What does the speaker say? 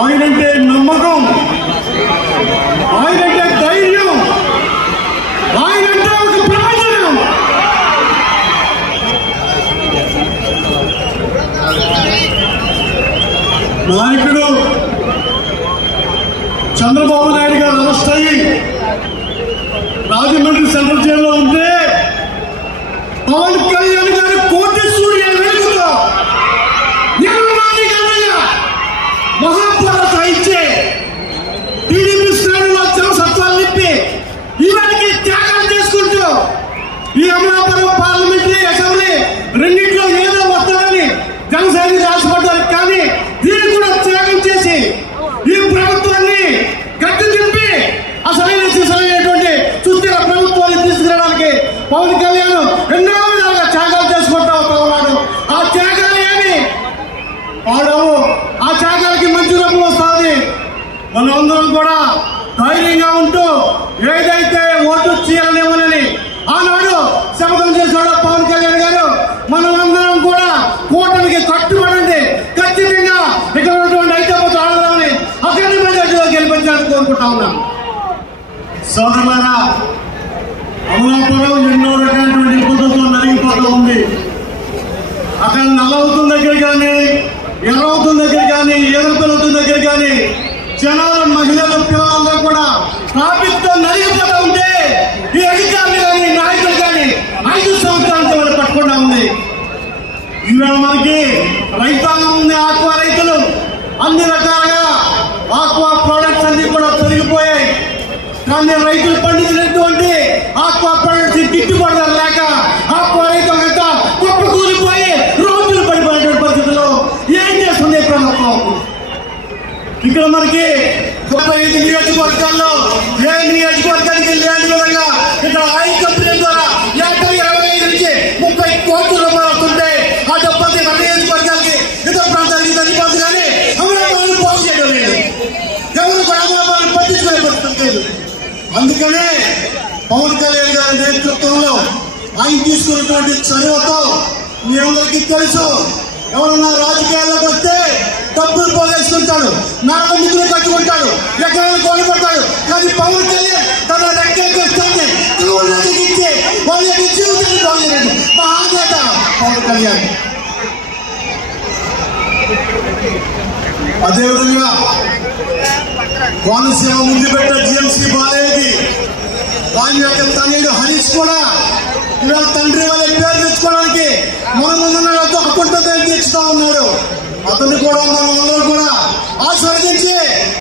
ఆయనంటే నమ్మకం, ఆయనంటే ధైర్యం, ఆయనంటే ఒక ప్రయోజనం. నాయకుడు చంద్రబాబు నాయుడు గారు అరెస్ట్ అయ్యి రాజమండ్రి సెంట్రల్ జైల్లో ఉంటే పవన్ కళ్యాణ్ గారు కోటి సూర్య వెలుగుతో మహాభారత ఇచ్చే టీడీపీ శ్రేణుల జనసత్వాలు నింపి ఇవాటికి త్యాగాలు చేసుకుంటూ ఈ అమలాపురం పార్లమెంటరీ అసెంబ్లీ రెండింటిలో ఏదో వస్తారని జనసేన రాసిపడ్డారు. కానీ దీన్ని కూడా త్యాగం చేసి ఈ ప్రభుత్వాన్ని గట్టి తిప్పి అసలైనటువంటి సుస్థిర ప్రభుత్వాన్ని తీసుకురావడానికి పవన్ కళ్యాణ్ ఎన్నో విధాలుగా త్యాగాలు చేసుకుంటా ఉన్నాడు. ఆ త్యాగాలు ఏమి వాడవు, ఆ త్యాగాలకి మంచి రూపం వస్తుంది. మనమందరం కూడా ధైర్యంగా ఉంటూ ఏదైతే ఓటు చేయాలనేమోనని ఆనాడు శపథం చేశాడో పవన్ కళ్యాణ్ గారు, మనమందరం కూడా కూటమికి కట్టుబడండి. ఖచ్చితంగా ఇక్కడ ఉన్నటువంటి ఐక్యమత్య ఆంధ్రాన్ని అఖండ మెజార్టీలో గెలిపించాలని కోరుకుంటా ఉన్నాం. సోదరులారా, అమలాపురం ఎన్నో రకాలైనటువంటి ఇబ్బందులతో నలిగిపోతూ ఉంది. అక్కడ నల్లవుతున్న దగ్గర కానీ, ఎర్రవుతున్న దగ్గర కానీ, ఎర్రపిల్లవుతున్న దగ్గర కానీ జనాలు, మహిళలు, పిల్లలందరూ కూడా ట్రాఫిక్ తో నలిగిపోతూ ఉంటే ఈ అధికారులు కానీ, నాయకులు కానీ 5 సంవత్సరాలతో వాళ్ళు పట్టకుండా ఉంది. ఇవాళ మనకి రైతాంగం ఉంది, ఆక్వా రైతులు అన్ని రకాలుగా ఆక్వా ప్రొడక్ట్స్ అన్ని కూడా పెరిగిపోయాయి. కానీ రైతులు పండించినటువంటి ఆక్వా ప్రొడక్ట్స్ గిట్టుబాటు లేక ఆక్వా రైతులంతా గొప్ప కూలిపోయి రోజులు పడిపోయేటువంటి పరిస్థితుల్లో ఏం చేస్తుంది ప్రభుత్వం? ఇక్కడ మనకి 35 నియోజకవర్గాల్లో ఏ నియోజకవర్గానికి లేని విధంగా ఇక్కడ ఆయిల్ కంపెనీ ద్వారా ఏటా 25 నుంచి 30 కోట్ల రూపాయలు వస్తుంటే ఆ డబ్బు నియోజకవర్గానికి ఇతర ప్రాంతానికి తగ్గిపోతుంది. కానీ అమరావతిని పోగు చేయడం లేదు, ఎవరు కూడా అమరావతిని పట్టించుకునే పరిస్థితి లేదు. అందుకనే పవన్ కళ్యాణ్ గారి నేతృత్వంలో ఆయన తీసుకున్నటువంటి చర్యలతో మీ అందరికీ తెలుసు, ఎవరన్నా రాజకీయాల్లోకి వస్తే డబ్బులు పోగేసుకుంటాడు, నాలుగు నిధులు కట్టుకుంటాడు, ఎకరాలు కొనబడతాడు. కానీ పవన్ కళ్యాణ్ తన రెక్కలకి వస్తుంది, ఇచ్చే వాళ్ళకి జీవితాన్ని బాగలేదు. మా ఆదేత పవన్ కళ్యాణ్. అదేవిధంగా కోనసీమ ముందు పెట్టిన జిఎంసీ బాలేది, ఆయన యొక్క తనయుడు హరీష్ కూడా ఇవాళ తండ్రి వాళ్ళ పేరు తెచ్చుకోవడానికి మన ముందు హక్కుంటుందని తెచ్చుతా ఉన్నాడు. అతను కూడా మనం